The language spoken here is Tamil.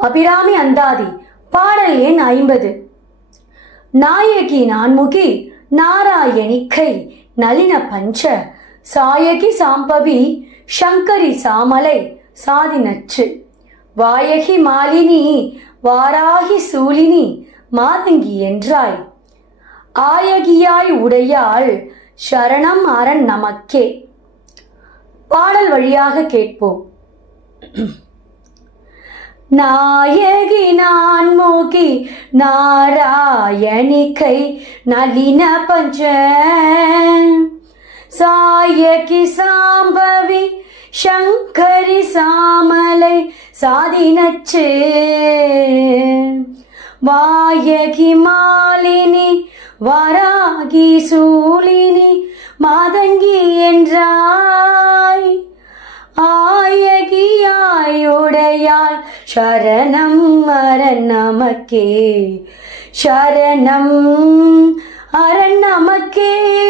அபிராமி அந்தாதி பாடல் எண் 50. நாயகி நான்முகி நாராயணிக்கை நளின பஞ்ச சாயகி சாம்பவி சங்கரி சாமலை சாதினச்சு வாயகி மாலினி வாராகி சூலினி மாதங்கி என்றாய் ஆயகியாய் உடையாள் சரணம் அரண் நமக்கே. பாடல் வழியாக கேட்போம். நாயகி நான்முகி நாராயணிக்கை நளின பஞ்ச சாயகி சாம்பவி சங்கரி சாமலை சாதினச்சு வாயகி மாலினி வராகி சூலினி மாதங்கி என்றாய் ஆயகியாயுடையாள் சரணம் அரண் நமக்கே. சரணம் அரண் நமக்கே.